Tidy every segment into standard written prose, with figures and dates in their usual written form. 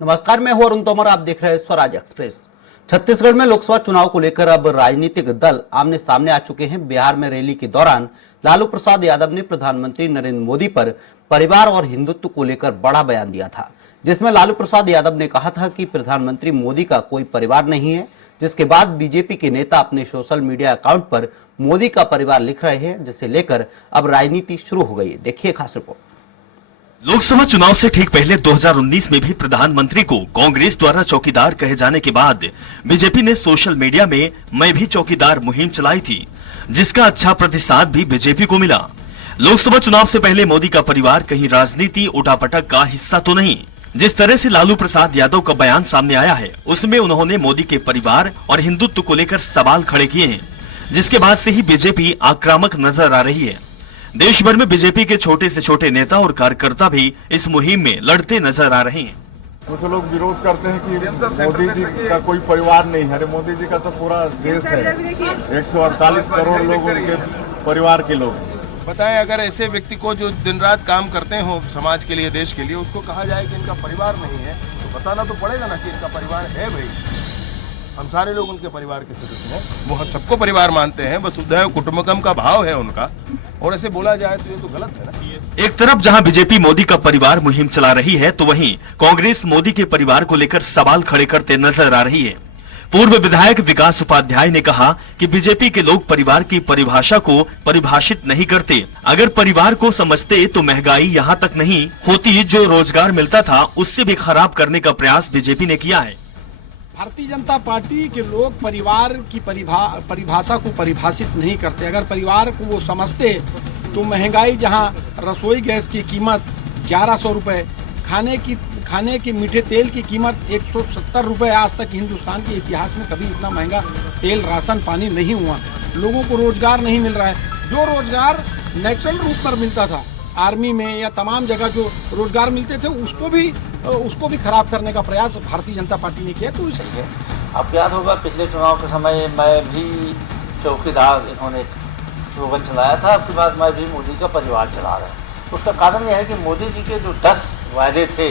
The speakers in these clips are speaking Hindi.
नमस्कार, मैं हूं अरुण तोमर। आप देख रहे हैं स्वराज एक्सप्रेस। छत्तीसगढ़ में लोकसभा चुनाव को लेकर अब राजनीतिक दल आमने सामने आ चुके हैं। बिहार में रैली के दौरान लालू प्रसाद यादव ने प्रधानमंत्री नरेंद्र मोदी पर परिवार और हिंदुत्व को लेकर बड़ा बयान दिया था, जिसमें लालू प्रसाद यादव ने कहा था कि प्रधानमंत्री मोदी का कोई परिवार नहीं है। जिसके बाद बीजेपी के नेता अपने सोशल मीडिया अकाउंट पर मोदी का परिवार लिख रहे हैं, जिसे लेकर अब राजनीति शुरू हो गई है। देखिए खास रिपोर्ट। लोकसभा चुनाव से ठीक पहले 2019 में भी प्रधानमंत्री को कांग्रेस द्वारा चौकीदार कहे जाने के बाद बीजेपी ने सोशल मीडिया में मैं भी चौकीदार मुहिम चलाई थी, जिसका अच्छा प्रतिसाद भी बीजेपी को मिला। लोकसभा चुनाव से पहले मोदी का परिवार कहीं राजनीति उठापटक का हिस्सा तो नहीं। जिस तरह से लालू प्रसाद यादव का बयान सामने आया है, उसमें उन्होंने मोदी के परिवार और हिंदुत्व को लेकर सवाल खड़े किए हैं, जिसके बाद से ही बीजेपी आक्रामक नजर आ रही है। देश भर में बीजेपी के छोटे से छोटे नेता और कार्यकर्ता भी इस मुहिम में लड़ते नजर आ रहे हैं। कुछ लोग विरोध करते हैं कि मोदी जी का कोई परिवार नहीं है। अरे मोदी जी का तो पूरा देश है, 148 करोड़ लोग उनके परिवार के लोग। बताएं, अगर ऐसे व्यक्ति को जो दिन रात काम करते हो समाज के लिए, देश के लिए, उसको कहा जाए कि इनका परिवार नहीं है, तो बताना तो पड़ेगा ना कि इनका परिवार है। भाई, हम सारे लोग उनके परिवार के सदस्य हैं, वो सबको परिवार मानते हैं, वसुधैव कुटुंबकम का भाव है उनका, और ऐसे बोला जाए तो ये तो गलत है ना। एक तरफ जहां बीजेपी मोदी का परिवार मुहिम चला रही है, तो वहीं कांग्रेस मोदी के परिवार को लेकर सवाल खड़े करते नजर आ रही है। पूर्व विधायक विकास उपाध्याय ने कहा कि बीजेपी के लोग परिवार की परिभाषा को परिभाषित नहीं करते। अगर परिवार को समझते तो महंगाई यहाँ तक नहीं होती, जो रोजगार मिलता था उससे भी खराब करने का प्रयास बीजेपी ने किया है। भारतीय जनता पार्टी के लोग परिवार की परिभाषा को परिभाषित नहीं करते। अगर परिवार को वो समझते तो महंगाई, जहां रसोई गैस की कीमत 1100 रुपए, खाने के मीठे तेल की कीमत 170 रुपए, आज तक हिंदुस्तान के इतिहास में कभी इतना महंगा तेल, राशन पानी नहीं हुआ। लोगों को रोजगार नहीं मिल रहा है। जो रोजगार नेचुरल रूप पर मिलता था, आर्मी में या तमाम जगह जो रोजगार मिलते थे, उसको भी खराब करने का प्रयास भारतीय जनता पार्टी ने किया। तो इसलिए आपको याद होगा पिछले चुनाव के समय मैं भी चौकीदार, इन्होंने स्लोगन चलाया था। आपके बाद मैं भी मोदी का परिवार चला रहा है। उसका कारण यह है कि मोदी जी के जो 10 वायदे थे,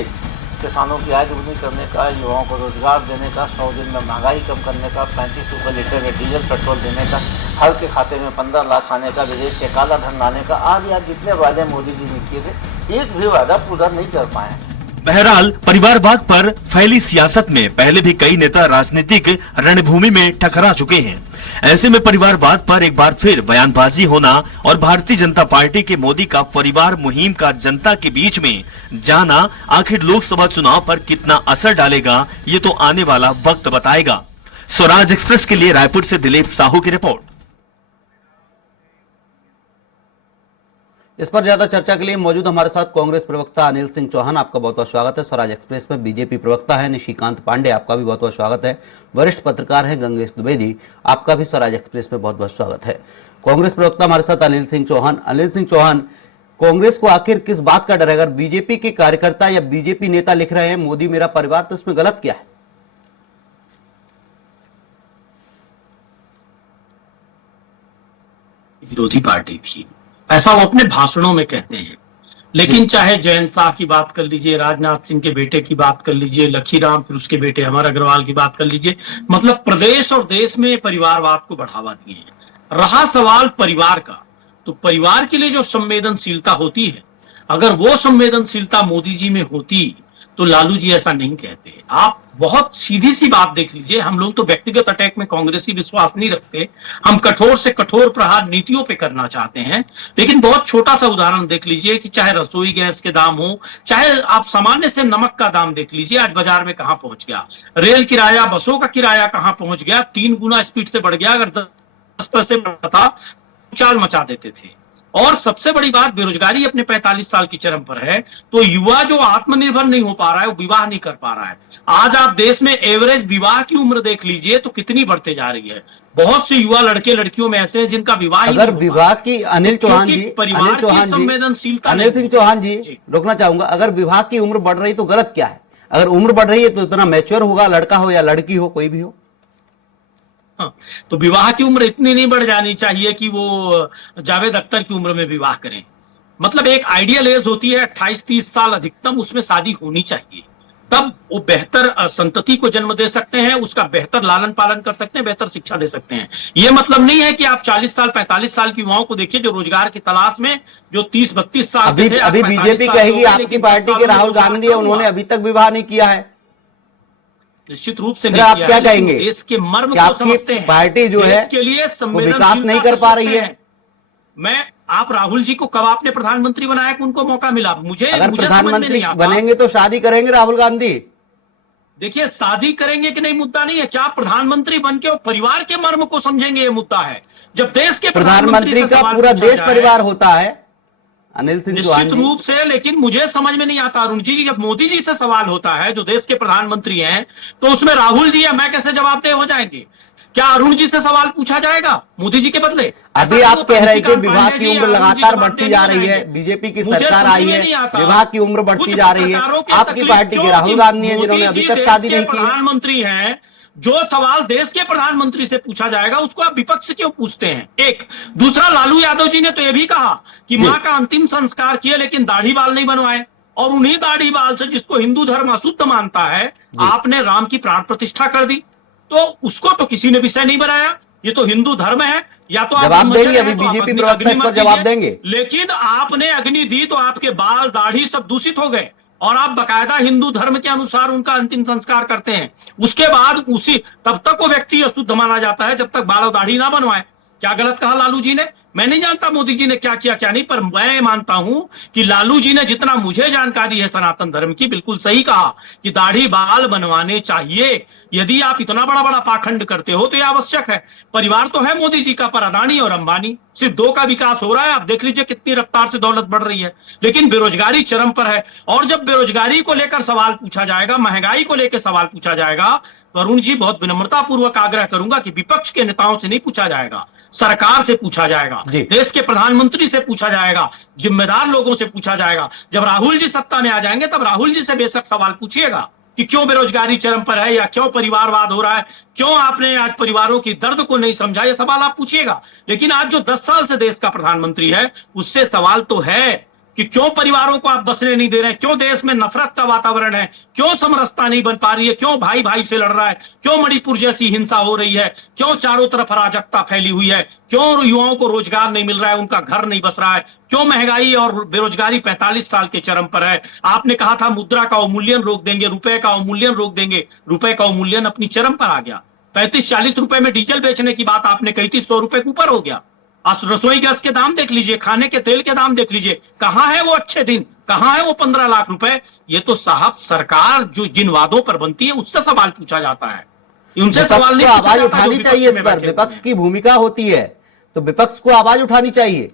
किसानों की आय दुगनी करने का, युवाओं को रोजगार देने का, 100 दिन में महंगाई कम करने का, 35 रुपये लीटर में डीजल पेट्रोल देने का, हर के खाते में 15 लाख आने का, विदेश से काला धन लाने का, आदि आज जितने वायदे मोदी जी ने किए थे, एक भी वायदा पूरा नहीं कर पाए। बहरहाल परिवारवाद पर फैली सियासत में पहले भी कई नेता राजनीतिक रणभूमि में टकरा चुके हैं। ऐसे में परिवारवाद पर एक बार फिर बयानबाजी होना और भारतीय जनता पार्टी के मोदी का परिवार मुहिम का जनता के बीच में जाना आखिर लोकसभा चुनाव पर कितना असर डालेगा, ये तो आने वाला वक्त बताएगा। स्वराज एक्सप्रेस के लिए रायपुर से दिलीप साहू की रिपोर्ट। इस पर ज्यादा चर्चा के लिए मौजूद हमारे साथ कांग्रेस प्रवक्ता अनिल सिंह चौहान। आपका बहुत बहुत स्वागत है स्वराज एक्सप्रेस में। बीजेपी प्रवक्ता है निशिकांत पांडे, आपका भी बहुत बहुत स्वागत है। वरिष्ठ पत्रकार है गंगेश द्विवेदी, आपका भी स्वराज एक्सप्रेस में बहुत बहुत स्वागत है। कांग्रेस प्रवक्ता हमारे साथ अनिल सिंह चौहान। अनिल सिंह चौहान, कांग्रेस को आखिर किस बात का डर है? अगर बीजेपी के कार्यकर्ता या बीजेपी नेता लिख रहे हैं मोदी मेरा परिवार, तो इसमें गलत क्या है? विरोधी पार्टी थी, ऐसा वो अपने भाषणों में कहते हैं। लेकिन चाहे जयंत शाह की बात कर लीजिए, राजनाथ सिंह के बेटे की बात कर लीजिए, लखीराम फिर उसके बेटे अमर अग्रवाल की बात कर लीजिए, मतलब प्रदेश और देश में परिवारवाद को बढ़ावा दिए हैं। रहा सवाल परिवार का, तो परिवार के लिए जो संवेदनशीलता होती है, अगर वो संवेदनशीलता मोदी जी में होती तो लालू जी ऐसा नहीं कहते। आप बहुत सीधी सी बात देख लीजिए, हम लोग तो व्यक्तिगत अटैक में कांग्रेसी विश्वास नहीं रखते, हम कठोर से कठोर प्रहार नीतियों पे करना चाहते हैं। लेकिन बहुत छोटा सा उदाहरण देख लीजिए कि चाहे रसोई गैस के दाम हो, चाहे आप सामान्य से नमक का दाम देख लीजिए, आज बाजार में कहां पहुंच गया। रेल किराया, बसों का किराया कहां पहुंच गया, 3 गुना स्पीड से बढ़ गया। अगर 10 पैसे बढ़ता था, चाल मचा देते थे। और सबसे बड़ी बात, बेरोजगारी अपने 45 साल की चरम पर है। तो युवा जो आत्मनिर्भर नहीं हो पा रहा है, वो विवाह नहीं कर पा रहा है। आज आप देश में एवरेज विवाह की उम्र देख लीजिए तो कितनी बढ़ते जा रही है। बहुत से युवा लड़के लड़कियों में ऐसे हैं जिनका विवाह, अगर विवाह की अनिल चौहान जी, संवेदनशीलता, अनिल सिंह चौहान जी रोकना चाहूंगा, अगर विवाह की उम्र बढ़ रही तो गलत क्या है? अगर उम्र बढ़ रही है तो इतना मैच्योर होगा, लड़का हो या लड़की हो, कोई भी हो। हाँ, तो विवाह की उम्र इतनी नहीं बढ़ जानी चाहिए कि वो जावेद अख्तर की उम्र में विवाह करें। मतलब एक आइडियल एज होती है 28-30 साल अधिकतम, उसमें शादी होनी चाहिए। तब वो बेहतर संतति को जन्म दे सकते हैं, उसका बेहतर लालन पालन कर सकते हैं, बेहतर शिक्षा दे सकते हैं। ये मतलब नहीं है कि आप 40 साल 45 साल की युवाओं को देखिए जो रोजगार की तलाश में, जो 30-32 साल अभी के थे, अभी 45 बीजेपी साल के कहेगी हो गए, आपकी लेकिन पार्टी 10 के साल में राहुल रोजगार गांधी कम है, उन्होंने हुआ। अभी तक विवाह नहीं किया है। निश्चित रूप से फिर नहीं आप किया क्या है, लेकिन कहेंगे देश के मर्म कि को आपकी समझते हैं, पार्टी जो है देश के लिए वो विकास नहीं कर पा रही है? आप राहुल जी को कब आपने प्रधानमंत्री बनाया कि उनको मौका मिला? मुझे अगर समझ में प्रधानमंत्री नहीं आता। बनेंगे तो शादी करेंगे राहुल गांधी? देखिए, शादी करेंगे कि नहीं मुद्दा नहीं है, क्या प्रधानमंत्री बन के परिवार के मर्म को समझेंगे, ये मुद्दा है। जब देश के प्रधानमंत्री से का सवाल पूरा पूछा देश जाए, परिवार होता है अनिल सिंह चौहान निश्चित जी। रूप से, लेकिन मुझे समझ में नहीं आता अरुण जी, जब मोदी जी से सवाल होता है जो देश के प्रधानमंत्री हैं, तो उसमें राहुल जी या मैं कैसे जवाबदेह हो जाएंगे? क्या अरुण जी से सवाल पूछा जाएगा मोदी जी के बदले? अभी आप कह रहे थे विवाह की उम्र लगातार बढ़ती जा रही है, बीजेपी की सरकार आई है, विवाह की उम्र बढ़ती जा रही है। आपकी पार्टी के राहुल गांधी हैं जिन्होंने अभी तक शादी नहीं की है। प्रधानमंत्री हैं, जो सवाल देश के प्रधानमंत्री से पूछा जाएगा उसको आप विपक्ष क्यों पूछते हैं? एक दूसरा, लालू यादव जी ने तो यह भी कहा कि मां का अंतिम संस्कार किए लेकिन दाढ़ी बाल नहीं बनवाए, और उन्हीं दाढ़ी बाल से जिसको हिंदू धर्म अशुद्ध मानता है आपने राम की प्राण प्रतिष्ठा कर दी, तो उसको तो किसी ने विषय नहीं बनाया। ये तो हिंदू धर्म है, या तो आप जवाब देंगे, अभी तो आप बीजेपी अग्नि प्रवक्ता इस पर मत जवाब दीजिए। देंगे। लेकिन आपने अग्नि दी तो आपके बाल दाढ़ी सब दूषित हो गए, और आप बकायदा हिंदू धर्म के अनुसार उनका अंतिम संस्कार करते हैं। उसके बाद तब तक वो व्यक्ति अशुद्ध माना जाता है जब तक बाल और दाढ़ी ना बनवाए। क्या गलत कहा लालू जी ने? मैं नहीं जानता मोदी जी ने क्या किया क्या नहीं, पर मैं मानता हूं कि लालू जी ने, जितना मुझे जानकारी है सनातन धर्म की, बिल्कुल सही कहा कि दाढ़ी बाल बनवाने चाहिए। यदि आप इतना बड़ा बड़ा पाखंड करते हो तो यह आवश्यक है। परिवार तो है मोदी जी का, पर अदानी और अंबानी, सिर्फ दो का विकास हो रहा है। आप देख लीजिए कितनी रफ्तार से दौलत बढ़ रही है, लेकिन बेरोजगारी चरम पर है। और जब बेरोजगारी को लेकर सवाल पूछा जाएगा, महंगाई को लेकर सवाल पूछा जाएगा, तो अरुण जी बहुत विनम्रता पूर्वक आग्रह करूंगा कि विपक्ष के नेताओं से नहीं पूछा जाएगा, सरकार से पूछा जाएगा, देश के प्रधानमंत्री से पूछा जाएगा, जिम्मेदार लोगों से पूछा जाएगा। जब राहुल जी सत्ता में आ जाएंगे तब राहुल जी से बेशक सवाल पूछिएगा कि क्यों बेरोजगारी चरम पर है, या क्यों परिवारवाद हो रहा है, क्यों आपने आज परिवारों की दर्द को नहीं समझा, ये सवाल आप पूछिएगा। लेकिन आज जो 10 साल से देश का प्रधानमंत्री है उससे सवाल तो है कि क्यों परिवारों को आप बसने नहीं दे रहे हैं, क्यों देश में नफरत का वातावरण है, क्यों समरसता नहीं बन पा रही है, क्यों भाई भाई से लड़ रहा है, क्यों मणिपुर जैसी हिंसा हो रही है, क्यों चारों तरफ अराजकता फैली हुई है, क्यों युवाओं को रोजगार नहीं मिल रहा है, उनका घर नहीं बस रहा है, क्यों महंगाई और बेरोजगारी 45 साल के चरम पर है। आपने कहा था मुद्रा का अवमूल्यन रोक देंगे, रुपए का अवमूल्यन रोक देंगे, रुपए का अवमूल्यन अपनी चरम पर आ गया। 35-40 रुपए में डीजल बेचने की बात आपने कही थी, 100 रुपए के ऊपर हो गया। रसोई गैस के दाम देख लीजिए, खाने के तेल के दाम देख लीजिए, कहां है वो अच्छे दिन, कहां है वो 15 लाख रुपए? ये तो साहब सरकार जो जिन वादों पर बनती है उससे सवाल पूछा जाता है, उनसे सवाल नहीं। आवाज उठानी चाहिए इस पर, विपक्ष की भूमिका होती है तो विपक्ष को आवाज उठानी चाहिए।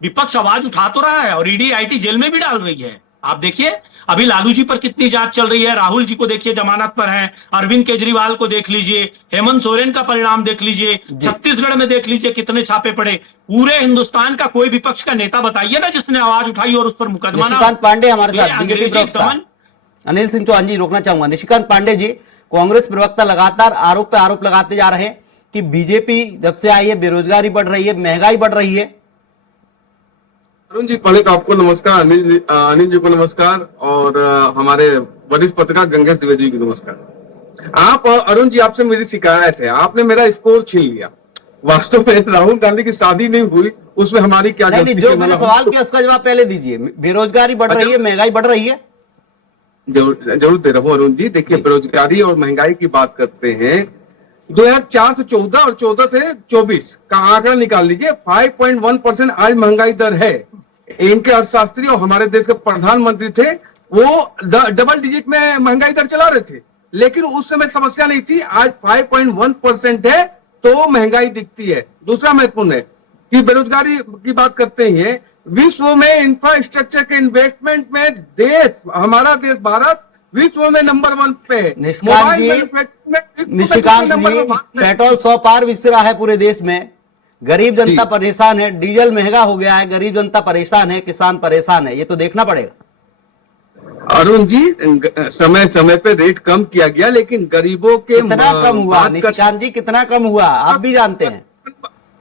विपक्ष आवाज उठा तो रहा है और ईडी आईटी जेल में भी डाल रही है। आप देखिए अभी लालू जी पर कितनी जांच चल रही है, राहुल जी को देखिए जमानत पर हैं, अरविंद केजरीवाल को देख लीजिए, हेमंत सोरेन का परिणाम देख लीजिए, छत्तीसगढ़ में देख लीजिए कितने छापे पड़े। पूरे हिंदुस्तान का कोई विपक्ष का नेता बताइए ना जिसने आवाज उठाई और उस पर मुकदमा। निशिकांत पांडे हमारे साथ, बीजेपी प्रवक्ता। अनिल सिंह चौहान जी रोकना चाहूंगा। निशिकांत पांडे जी, कांग्रेस प्रवक्ता लगातार आरोप पे आरोप लगाते जा रहे हैं कि बीजेपी जब से आई है बेरोजगारी बढ़ रही है, महंगाई बढ़ रही है। अरुण जी, पहले तो आपको नमस्कार, अनिल जी को नमस्कार, और हमारे वरिष्ठ पत्रकार गंगेश द्विवेदी जी को नमस्कार। आप अरुण जी, आपसे मेरी शिकायत है, आपने मेरा स्कोर छीन लिया। वास्तव में राहुल गांधी की शादी नहीं हुई, उसमें हमारी क्या गलती? जो मैंने सवाल किया उसका जवाब पहले दीजिए। बेरोजगारी बढ़ रही है, महंगाई बढ़ रही है। जरूर दे रहा हूँ अरुण जी। देखिए, बेरोजगारी और महंगाई की बात करते हैं, 2004 से 14 और 14 से 24 का आंकड़ा निकाल लीजिए, 5.1% आज महंगाई दर है। इनके अर्थशास्त्री और हमारे देश के प्रधानमंत्री थे, वो डबल डिजिट में महंगाई दर चला रहे थे, लेकिन उस समय समस्या नहीं थी। आज 5.1% है तो महंगाई दिखती है। दूसरा महत्वपूर्ण है कि बेरोजगारी की बात करते हैं, विश्व में इंफ्रास्ट्रक्चर के इन्वेस्टमेंट में देश, हमारा देश भारत विश्व में नंबर 1 पे। निशिकांत जी, पेट्रोल 100 पार विचरा है पूरे देश में, गरीब जनता परेशान है, डीजल महंगा हो गया है, गरीब जनता परेशान है, किसान परेशान है, ये तो देखना पड़ेगा। अरुण जी, समय समय पे रेट कम किया गया, लेकिन गरीबों के कितना कम हुआ? निशिकांत जी, कितना कम हुआ आप भी जानते हैं।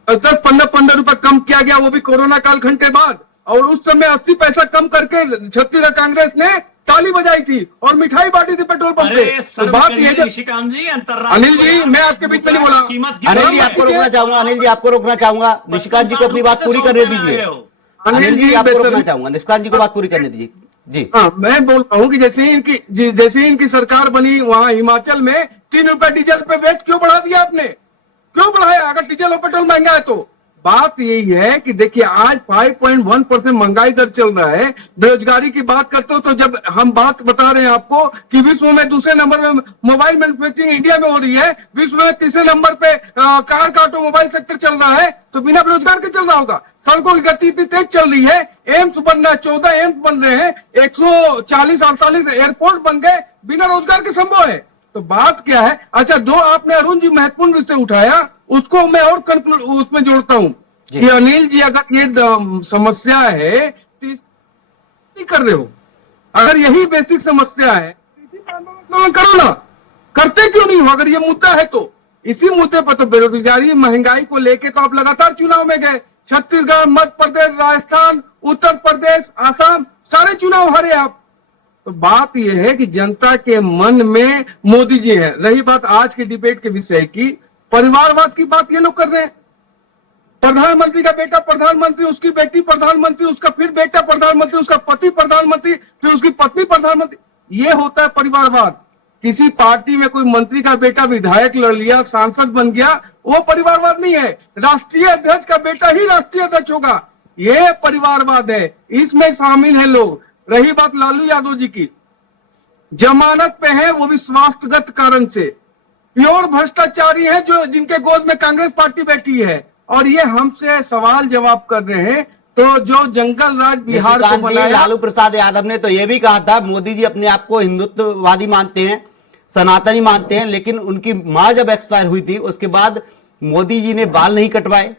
15 रुपए कम किया गया, वो भी कोरोना कालखंड के बाद, और उस समय 80 पैसा कम करके छत्तीसगढ़ कांग्रेस ने ताली बजाई थी और मिठाई बांटी थी पेट्रोल पंप पे। तो बात ये जब निशिकांत जी, अंतर्राष्ट्रीय अनिल जी, मैं आपके बीच में नहीं बोला। कीमत अनिल जी आपको रोकना चाहूंगा, अनिल जी आपको रोकना चाहूंगा, निशिकांत जी को अपनी बात पूरी करने दीजिए। अनिल जी आपको रोकना चाहूंगा, निशिकांत जी को बात पूरी करने दीजिए जी। हाँ, मैं बोल रहा हूँ कि जैसे इनकी सरकार बनी वहां हिमाचल में 3 रुपए डीजल पे वेट क्यों बढ़ा दिया आपने? क्यों बढ़ाया? अगर डीजल और पेट्रोल महंगा है तो बात यही है कि देखिए आज 5.1% महंगाई दर चल रहा है। बेरोजगारी की बात करते हो तो जब हम बात बता रहे हैं आपको कि विश्व में दूसरे नंबर में मोबाइल मैन्युफैक्चरिंग इंडिया में हो रही है, विश्व में तीसरे नंबर पे कार का ऑटोमोबाइल सेक्टर चल रहा है, तो बिना बेरोजगार के चल रहा होगा। सड़कों की गति इतनी तेज चल रही है, एम्स बन रहा है, 14 एम्स बन रहे हैं, 140-48 एयरपोर्ट बन गए, बिना रोजगार के संभव है। तो बात क्या है? अच्छा, दो आपने अरुण जी महत्वपूर्ण विषय उठाया, उसको मैं और उसमें जोड़ता हूं कि अनिल जी अगर ये समस्या है तो नहीं कर रहे हो, अगर यही बेसिक समस्या है तो करो ना, करते क्यों नहीं हो? अगर ये मुद्दा है तो इसी मुद्दे पर तो बेरोजगारी महंगाई को लेके तो आप लगातार चुनाव में गए। छत्तीसगढ़, मध्य प्रदेश, राजस्थान, उत्तर प्रदेश, आसाम, सारे चुनाव हारे आप। तो बात यह है कि जनता के मन में मोदी जी है। रही बात आज के डिबेट के विषय की, परिवारवाद की बात ये लोग कर रहे हैं। प्रधानमंत्री का बेटा प्रधानमंत्री, उसकी बेटी प्रधानमंत्री, उसका फिर बेटा प्रधानमंत्री, उसका पति प्रधानमंत्री, फिर उसकी पत्नी प्रधानमंत्री। ये होता है परिवारवाद। किसी पार्टी में कोई मंत्री का बेटा विधायक लड़ लिया, सांसद बन गया, वो परिवारवाद नहीं है। राष्ट्रीय अध्यक्ष का बेटा ही राष्ट्रीय अध्यक्ष होगा, ये परिवारवाद है। इसमें शामिल है लोग। रही बात लालू यादव जी की, जमानत पे है, वो भी स्वास्थ्यगत कारण से। प्योर भ्रष्टाचारी है जो जिनके गोद में कांग्रेस पार्टी बैठी है, और ये हमसे सवाल जवाब कर रहे हैं। तो जो जंगल राज बिहार को बनाया, लालू प्रसाद यादव ने तो यह भी कहा था, मोदी जी अपने आप को हिंदुत्ववादी मानते हैं, सनातनी मानते हैं, लेकिन उनकी मां जब एक्सपायर हुई थी उसके बाद मोदी जी ने बाल नहीं कटवाए।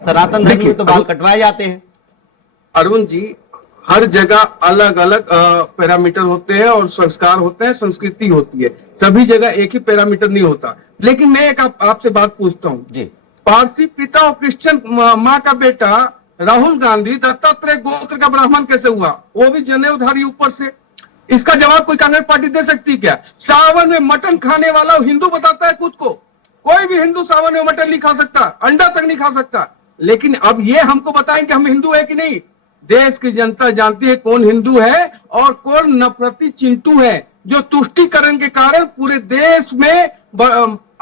सनातन धर्म में तो बाल कटवाए जाते हैं। अरुण जी, हर जगह अलग अलग पैरामीटर होते हैं और संस्कार होते हैं, संस्कृति होती है। सभी जगह एक ही पैरामीटर नहीं होता। लेकिन मैं एक आपसे बात पूछता हूँ जी, पारसी पिता और क्रिश्चियन माँ का बेटा राहुल गांधी दत्तात्रेय गोत्र का ब्राह्मण कैसे हुआ? वो भी जनेऊधारी ऊपर से। इसका जवाब कोई कांग्रेस पार्टी दे सकती क्या? सावन में मटन खाने वाला हिंदू बताता है खुद को। कोई भी हिंदू सावन में मटन नहीं खा सकता, अंडा तक नहीं खा सकता। लेकिन अब ये हमको बताएं कि हम हिंदू है कि नहीं। देश की जनता जानती है कौन हिंदू है और कौन नफरती चिंटू है, जो तुष्टीकरण के कारण पूरे देश में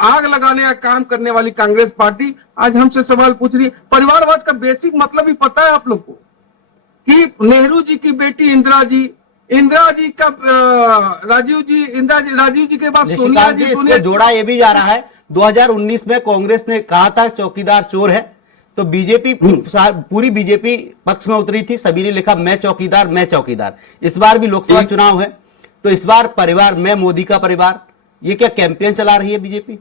आग लगाने का काम करने वाली कांग्रेस पार्टी आज हमसे सवाल पूछ रही है। परिवारवाद का बेसिक मतलब ही पता है आप लोग को कि नेहरू जी की बेटी इंदिरा जी का राजीव जी के बाद सोनिया जी। इसको जोड़ा ये भी जा रहा है, 2019 में कांग्रेस ने कहा था चौकीदार चोर है, तो बीजेपी पूरी बीजेपी पक्ष में उतरी थी, सभी ने लिखा मैं चौकीदार मैं चौकीदार। इस बार भी लोकसभा चुनाव है, तो इस बार परिवार मैं मोदी का परिवार, ये क्या कैंपेन चला रही है बीजेपी?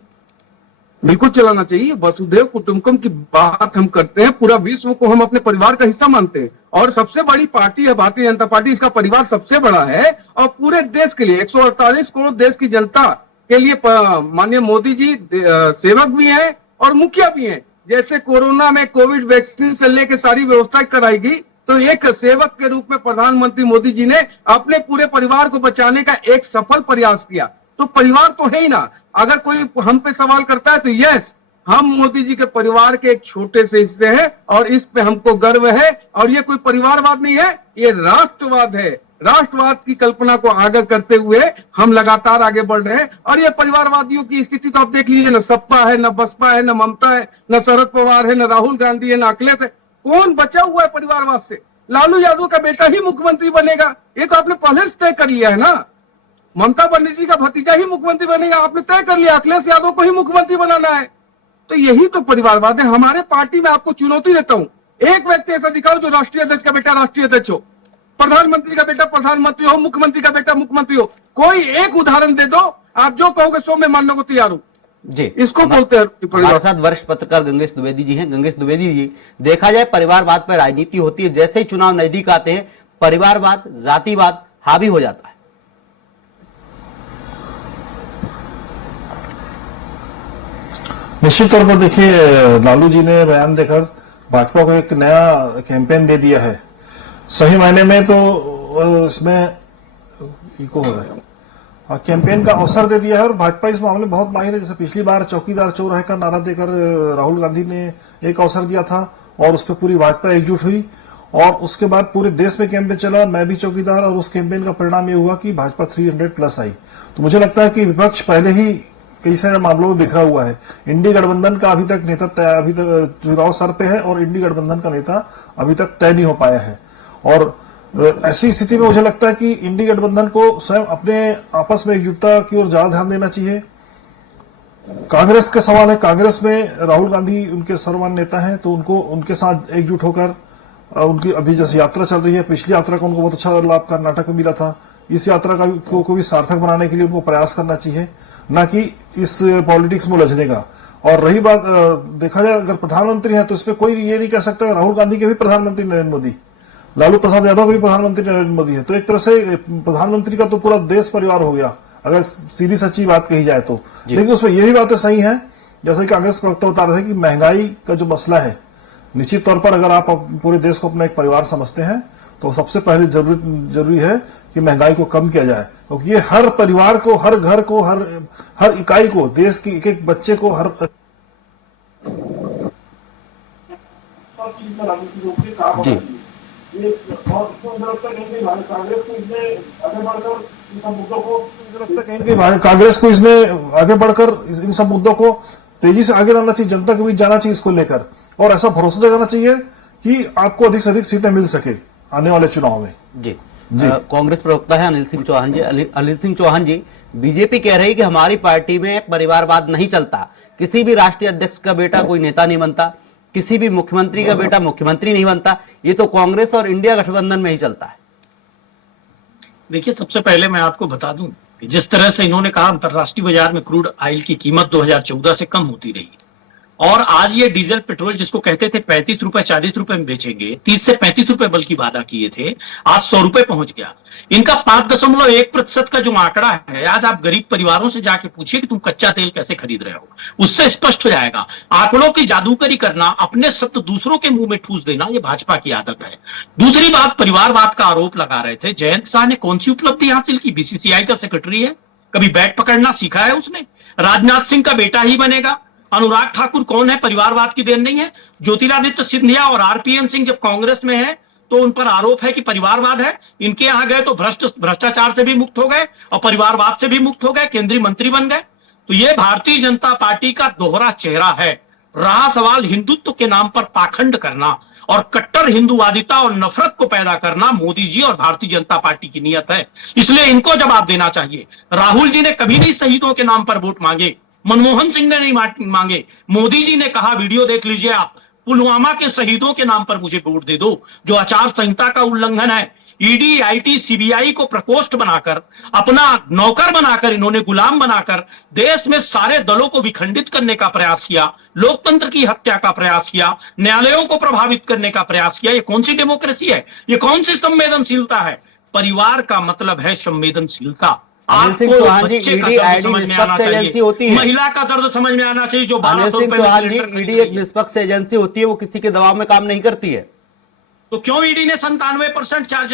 बिल्कुल चलाना चाहिए। वसुधैव कुटुंबकम की बात हम करते हैं, पूरा विश्व को हम अपने परिवार का हिस्सा मानते हैं, और सबसे बड़ी पार्टी है भारतीय जनता पार्टी। इसका परिवार सबसे बड़ा है और पूरे देश के लिए 148 करोड़ देश की जनता के लिए माननीय मोदी जी सेवक भी हैं और मुखिया भी हैं। जैसे कोरोना में कोविड वैक्सीन से लेकर सारी व्यवस्था कराई गई, तो एक सेवक के रूप में प्रधानमंत्री मोदी जी ने अपने पूरे परिवार को बचाने का एक सफल प्रयास किया। तो परिवार तो है ही ना। अगर कोई हम पे सवाल करता है तो यस, हम मोदी जी के परिवार के एक छोटे से हिस्से हैं और इस पे हमको गर्व है। और ये कोई परिवारवाद नहीं है, ये राष्ट्रवाद है। राष्ट्रवाद की कल्पना को आगे करते हुए हम लगातार आगे बढ़ रहे हैं। और ये परिवारवादियों की स्थिति तो आप देख लीजिए, न सपा है, न बसपा है, न ममता है, न शरद पवार है, न राहुल गांधी है, न अखिलेश है। कौन बचा हुआ है परिवारवाद से? लालू यादव का बेटा ही मुख्यमंत्री बनेगा, ये तो आपने पहले से तय कर लिया है ना। ममता बनर्जी का भतीजा ही मुख्यमंत्री बनेगा, आपने तय कर लिया। अखिलेश यादव को ही मुख्यमंत्री बनाना है। तो यही तो परिवारवाद है। हमारे पार्टी में आपको चुनौती देता हूं, एक व्यक्ति ऐसा दिखाओ जो राष्ट्रीय अध्यक्ष का बेटा राष्ट्रीय अध्यक्ष हो, प्रधानमंत्री का बेटा प्रधानमंत्री हो, मुख्यमंत्री का बेटा मुख्यमंत्री हो। कोई एक उदाहरण दे दो, आप जो कहोगे 100 में मानने को तैयार हूं। जी, इसको बोलते हैं। हमारे साथ वरिष्ठ पत्रकार गंगेश द्विवेदी जी हैं। गंगेश द्विवेदी जी, देखा जाए परिवारवाद पर राजनीति होती है, जैसे ही चुनाव नजदीक आते हैं परिवारवाद, जातिवाद हावी हो जाता है। निश्चित तौर पर देखिए, लालू जी ने बयान देकर भाजपा को एक नया कैंपेन दे दिया है। सही मायने में तो इसमें इको हो रहा है। कैंपेन का अवसर दे दिया है और भाजपा इस मामले में बहुत माहिर है। जैसे पिछली बार चौकीदार चोर है का नारा देकर राहुल गांधी ने एक अवसर दिया था और उस पर पूरी भाजपा एकजुट हुई और उसके बाद पूरे देश में कैंपेन चला, मैं भी चौकीदार, और उस कैंपेन का परिणाम ये हुआ कि भाजपा 300 प्लस आई। तो मुझे लगता है कि विपक्ष पहले ही कई सारे मामलों में बिखरा हुआ है। इंडी गठबंधन का अभी तक नेता अभी तक चुनाव सर पे है और इंडी गठबंधन का नेता अभी तक तय नहीं हो पाया है। और ऐसी स्थिति में मुझे लगता है कि इंडी गठबंधन को स्वयं अपने आपस में एकजुटता की ओर ज्यादा ध्यान देना चाहिए। कांग्रेस का सवाल है, कांग्रेस में राहुल गांधी उनके सर्वमान्य नेता हैं, तो उनको उनके साथ एकजुट होकर उनकी अभी जैसे यात्रा चल रही है, पिछली यात्रा का उनको बहुत अच्छा लाभ कर्नाटक में मिला था, इस यात्रा का को भी सार्थक बनाने के लिए उनको प्रयास करना चाहिए, न कि इस पॉलिटिक्स में उलझने का। और रही बात देखा जाए अगर प्रधानमंत्री है तो इसमें कोई ये नहीं कह सकता राहुल गांधी के भी प्रधानमंत्री नरेंद्र मोदी, लालू प्रसाद यादव के भी प्रधानमंत्री नरेंद्र मोदी है। तो एक तरह से प्रधानमंत्री का तो पूरा देश परिवार हो गया अगर सीधी सच्ची बात कही जाए तो। लेकिन उसमें ये भी बातें सही हैं, जैसे कि कांग्रेस प्रवक्ता बता रहे थे कि महंगाई का जो मसला है, निश्चित तौर पर अगर आप पूरे देश को अपना एक परिवार समझते हैं तो सबसे पहले जरूरी है कि महंगाई को कम किया जाए, क्योंकि ये हर परिवार को, हर घर को, हर इकाई को, देश की एक एक बच्चे को हर जी कांग्रेस को इसमें आगे बढ़कर इन सब मुद्दों को तेजी से आगे लाना चाहिए, जनता के बीच जाना चाहिए इसको लेकर, और ऐसा भरोसा जगाना चाहिए कि आपको अधिक से अधिक सीटें मिल सके आने वाले चुनाव में। जी कांग्रेस प्रवक्ता है अनिल सिंह चौहान जी। अनिल सिंह चौहान जी, बीजेपी कह रही कि हमारी पार्टी में परिवारवाद नहीं चलता, किसी भी राष्ट्रीय अध्यक्ष का बेटा कोई नेता नहीं बनता, किसी भी मुख्यमंत्री का बेटा मुख्यमंत्री नहीं बनता, ये तो कांग्रेस और इंडिया गठबंधन में ही चलता है। देखिए, सबसे पहले मैं आपको बता दूं कि जिस तरह से इन्होंने कहा अंतरराष्ट्रीय बाजार में क्रूड ऑयल की कीमत 2014 से कम होती रही और आज ये डीजल पेट्रोल जिसको कहते थे 35 रुपए 40 रुपए में बेचेंगे, 30 से 35 रुपए बल्कि वादा किए थे, आज 100 रुपए पहुंच गया। इनका 5.1% का जो आंकड़ा है, आज आप गरीब परिवारों से जाके पूछिए कि तुम कच्चा तेल कैसे खरीद रहे हो, उससे स्पष्ट हो जाएगा। आंकड़ों की जादूगरी करना, अपने सत्य दूसरों के मुंह में ठूस देना, ये भाजपा की आदत है। दूसरी बात, परिवारवाद का आरोप लगा रहे थे। जयंत शाह ने कौन सी उपलब्धि हासिल की? बीसीसीआई का सेक्रेटरी है, कभी बैट पकड़ना सीखा है उसने? राजनाथ सिंह का बेटा ही बनेगा। अनुराग ठाकुर कौन है? परिवारवाद की देन नहीं है। ज्योतिरादित्य सिंधिया और आरपीएन सिंह जब कांग्रेस में है तो उन पर आरोप है कि परिवारवाद है। इनके यहां गए तो भ्रष्टाचार से भी मुक्त हो गए और परिवारवाद से भी मुक्त हो गए, केंद्रीय मंत्री बन गए। तो ये भारतीय जनता पार्टी का दोहरा चेहरा है। रहा सवाल हिंदुत्व के नाम पर पाखंड करना और कट्टर हिंदुवादिता और नफरत को पैदा करना, मोदी जी और भारतीय जनता पार्टी की नीयत है, इसलिए इनको जवाब देना चाहिए। राहुल जी ने कभी नहीं शहीदों के नाम पर वोट मांगे, मनमोहन सिंह ने नहीं मांगे। मोदी जी ने कहा, वीडियो देख लीजिए आप, पुलवामा के शहीदों के नाम पर मुझे वोट दे दो, जो आचार संहिता का उल्लंघन है। ईडी, आईटी, सीबीआई को प्रकोष्ठ बनाकर, अपना नौकर बनाकर, इन्होंने गुलाम बनाकर देश में सारे दलों को विखंडित करने का प्रयास किया, लोकतंत्र की हत्या का प्रयास किया, न्यायालयों को प्रभावित करने का प्रयास किया। ये कौन सी डेमोक्रेसी है? ये कौन सी संवेदनशीलता है? परिवार का मतलब है संवेदनशीलता। अनिल सिंह चौहान जी, ईडी आईडी निष्पक्ष एजेंसी होती है, महिला का दर्द समझ में आना चाहिए। जो अनिल सिंह चौहान जी, ईडी एक निष्पक्ष एजेंसी होती है, वो किसी के दबाव में काम नहीं करती है। तो क्यों ईडी ने 97% चार्ज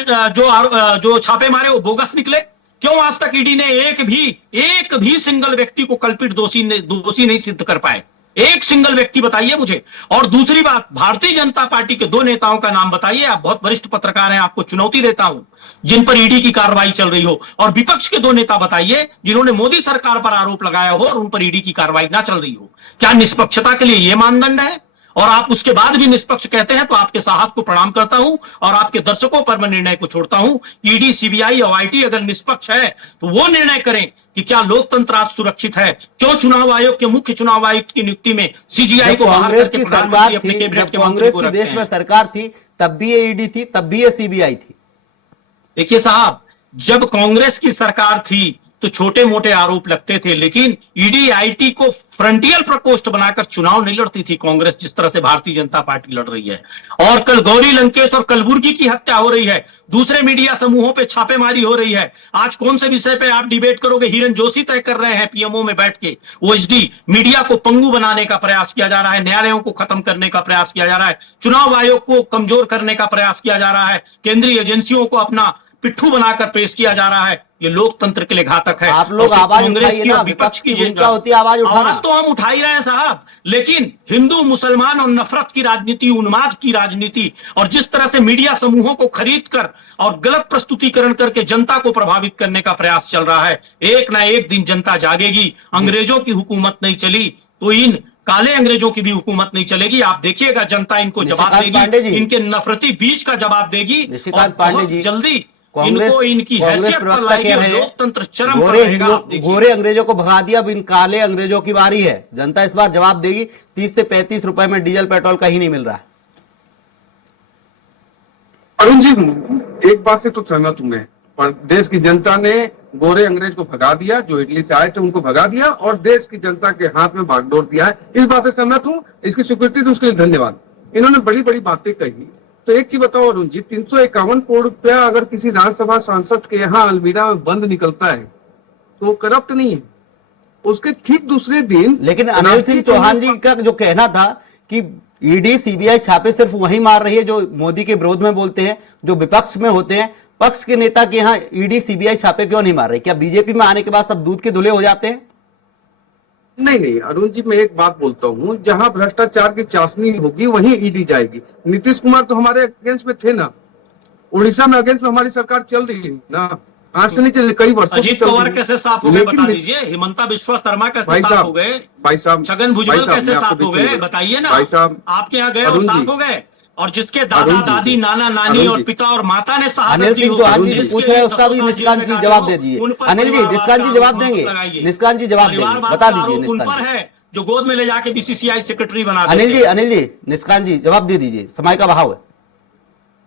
जो छापे मारे वो बोगस निकले? क्यों आज तक ईडी ने एक भी सिंगल व्यक्ति को कल्पित दोषी नहीं सिद्ध कर पाए? एक सिंगल व्यक्ति बताइए मुझे। और दूसरी बात, भारतीय जनता पार्टी के 2 नेताओं का नाम बताइए। आप बहुत वरिष्ठ पत्रकार हैं, आपको चुनौती देता हूं, जिन पर ईडी की कार्रवाई चल रही हो। और विपक्ष के 2 नेता बताइए जिन्होंने मोदी सरकार पर आरोप लगाया हो और उन पर ईडी की कार्रवाई ना चल रही हो। क्या निष्पक्षता के लिए यह मानदंड है? और आप उसके बाद भी निष्पक्ष कहते हैं, तो आपके साहस को प्रणाम करता हूं और आपके दर्शकों पर मैं निर्णय को छोड़ता हूं। ईडी, सीबीआई और आईटी अगर निष्पक्ष है तो वो निर्णय करें कि क्या लोकतंत्र आज सुरक्षित है। क्यों चुनाव आयोग के मुख्य चुनाव आयुक्त की नियुक्ति में सीजीआई को कांग्रेस की सरकार थी, जब कांग्रेस की देश में सरकार थी, तब भी ये ईडी थी, तब भी ये सीबीआई थी। देखिए साहब, जब कांग्रेस की सरकार थी तो छोटे मोटे आरोप लगते थे, लेकिन ईडी आईटी को फ्रंटियर प्रकोष्ठ बनाकर चुनाव नहीं लड़ती थी कांग्रेस, जिस तरह से भारतीय जनता पार्टी लड़ रही है। और कल गौरी लंकेश और कलबुर्गी की हत्या हो रही है, दूसरे मीडिया समूहों पे छापेमारी हो रही है। आज कौन से विषय पे आप डिबेट करोगे? हिरन जोशी तय कर रहे हैं पीएमओ में बैठ के। ओएसडी मीडिया को पंगु बनाने का प्रयास किया जा रहा है, न्यायालयों को खत्म करने का प्रयास किया जा रहा है, चुनाव आयोग को कमजोर करने का प्रयास किया जा रहा है, केंद्रीय एजेंसियों को अपना पिट्ठू बनाकर पेश किया जा रहा है, ये लोकतंत्र के लिए घातक है। आप लोग और आवाज कांग्रेस उठाइए की ना, और विपक्ष की जो भूमिका होती है आवाज उठाना। आवाज तो हम उठा ही रहे हैं साहब, लेकिन हिंदू मुसलमान और नफरत की राजनीति, उन्माद की राजनीति, और जिस तरह से मीडिया समूहों को खरीद कर और गलत प्रस्तुतिकरण करके जनता को प्रभावित करने का प्रयास चल रहा है, एक ना एक दिन जनता जागेगी। अंग्रेजों की हुकूमत नहीं चली तो इन काले अंग्रेजों की भी हुकूमत नहीं चलेगी। आप देखिएगा जनता इनको जवाब देगी, इनके नफरती बीज का जवाब देगी, और बहुत जल्दी इनको इनकी हैसियत पर लाएगी और लोकतंत्र चरम पर रहेगा। आप देखिए। गोरे अंग्रेजों को भगा दिया, अब इन काले अंग्रेजों की बारी है। जनता इस बार जवाब देगी। 30 से 35 रुपए में डीजल पेट्रोल कहीं नहीं मिल रहा है। अरुण जी, एक बात से तो सहमत हूं मैं, पर देश की जनता ने गोरे अंग्रेज को भगा दिया, जो इटली से आए थे उनको भगा दिया, और देश की जनता के हाथ में बागडोर दिया है। इस बात से सहमत हूं। इसकी स्वीकृति तो उसके लिए धन्यवाद। इन्होंने बड़ी बड़ी बातें कही। तो एक चीज बताओ अरुण जी, 351 करोड़ रुपया अगर किसी राज्यसभा सांसद के यहाँ अलमीरा में बंद निकलता है तो करप्ट नहीं है। उसके ठीक दूसरे दिन, लेकिन अनिल सिंह चौहान जी का जो कहना था कि ईडी सीबीआई छापे सिर्फ वही मार रही है जो मोदी के विरोध में बोलते हैं, जो विपक्ष में होते हैं, पक्ष के नेता के यहाँ ईडी सीबीआई छापे क्यों नहीं मार रही? क्या बीजेपी में आने के बाद सब दूध के धुले हो जाते हैं? नहीं नहीं अरुण जी, मैं एक बात बोलता हूँ, जहां भ्रष्टाचार की चाशनी होगी वहीं ईडी जाएगी। नीतीश कुमार तो हमारे अगेंस्ट में थे ना, उड़ीसा में अगेंस्ट में हमारी सरकार चल रही है ना, आज से नहीं चले, कई वर्षों से अजीत चल पवार रही है। कैसे साफ हो गए बता दीजिए, हिमंता बिश्वा शर्मा कैसे साफ हो गए, भाई साहब, छगन भुजबल भाई साहब, कैसे मैं आपको साफ हो बिल्कुल गए, बताइए ना। भाई साहब, आपके यहाँ गए और अरुण जी, साफ हो गए, और जिसके दादा अरुण जी, दादी नाना नानी अरुण और जी, पिता और माता ने शहादत अनिल दी सिंह हो, चौहान जी देश पूछ के रहे हैं, लिए उसका भी 10 निष्कांत जी साल जवाब जेल दे में दीजिए। उन पर अनिल जी, परिवारवाद निष्कांत का जी जवाब आरोप देंगे, लगाइए। निष्कांत जी जवाब देंगे, परिवारवाद बता का दीजिए आरोप उन निष्कांत पर जी। है जो गोद में ले जाके बीसीसीआई सेक्रेटरी बना अनिल देते। जी, अनिल जी, निष्कांत जी जवाब दे दीजिए, समय का बहाव है।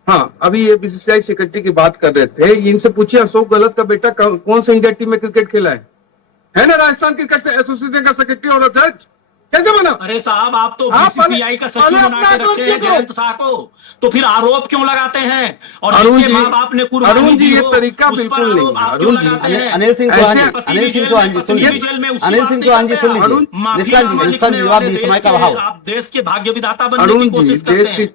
हाँ, अभी ये बीसीसीआई सेक्रेटरी की बात कर रहे थे, इनसे पूछिए अशोक गहलोत का बेटा कौन सा इंडिया टीम में क्रिकेट खेला है ना राजस्थान क्रिकेट एसोसिएशन का सेक्रेटरी और अध्यक्ष, कैसे बना? अरे साहब, आप तो आप बीसीसीआई का सचिव पहले बना अपना के अकाउंट रखे हैं चेक करो। जयंत शाह को, तो फिर आरोप क्यों लगाते हैं? और अरुण जिसके जी, माँ बाप ने कुर्बानी अरुण जी, दी ये हो, तरीका उस पर बिल्कुल आरोप नहीं है। आप क्यों अरुण जी, लगाते हैं? अनिल सिंह चौहान जी, ऐसे- अनिल सिंह चौहान जी सुन लीजिए, अनिल सिंह चौहान जी सुन लीजिए, निष्कांत जी, निष्कांत जी जवाब दीजिए, समय का बहाव है। आप देश के भाग्य विधाता बनने अरुण की जी, कोशिश करते देश हैं। की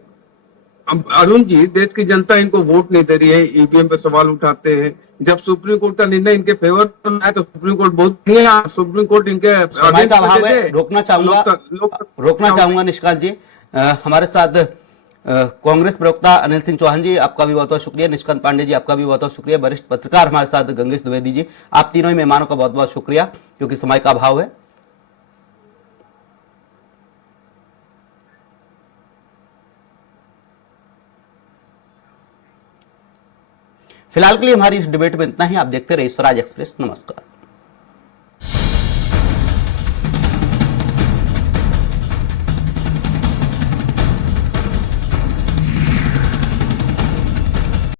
अरुण जी, देश की जनता इनको वोट नहीं दे रही है, ईवीएम पे सवाल उठाते हैं। जब सुप्रीम कोर्ट का निर्णय इनके फेवर में आया तो सुप्रीम कोर्ट बहुत नहीं है, सुप्रीम कोर्ट इनके समय का अभाव है, रोकना चाहूंगा निष्कांत जी। हमारे साथ कांग्रेस प्रवक्ता अनिल सिंह चौहान जी, आपका भी बहुत बहुत शुक्रिया। निष्कांत पांडे जी, आपका भी बहुत बहुत शुक्रिया। वरिष्ठ पत्रकार हमारे साथ गंगेश द्विवेदी जी, आप तीनों ही मेहमानों का बहुत बहुत शुक्रिया, क्योंकि समय का अभाव है। फिलहाल के लिए हमारी इस डिबेट में इतना ही। आप देखते रहिए स्वराज एक्सप्रेस। नमस्कार।